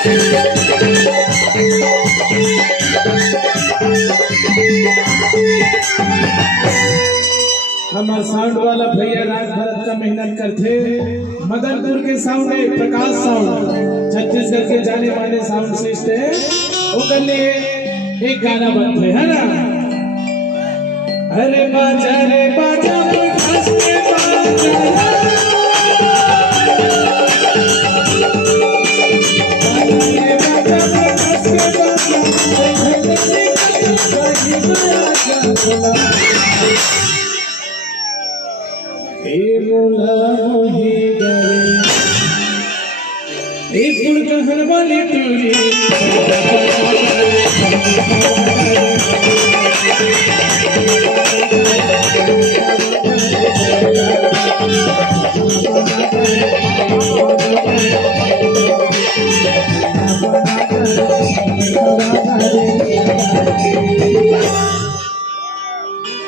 हमारा साउंड वाला भैया रात भर का मेहनत करते। मदनपुर के साउंड है प्रकाश साउंड, छत्तीसगढ़ के जाने माने साउंड सिस्टम है। उसके लिए एक गाना बनते है ना, अरे बाजा रे बाजा प्रकाश के बाजा,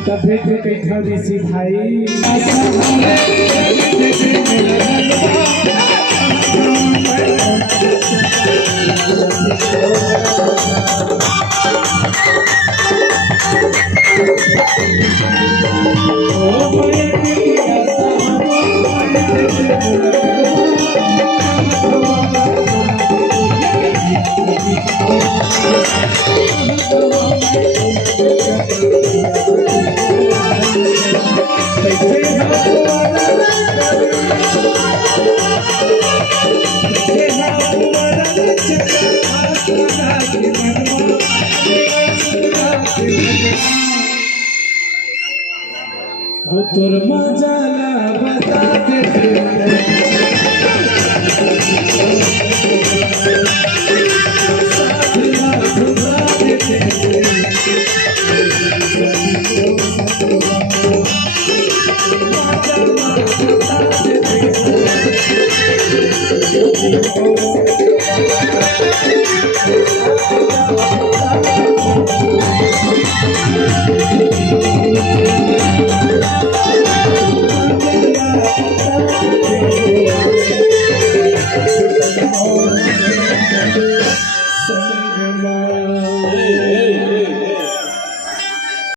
तभी तो कैठा ऋषि भाई तुर मजा बता दे।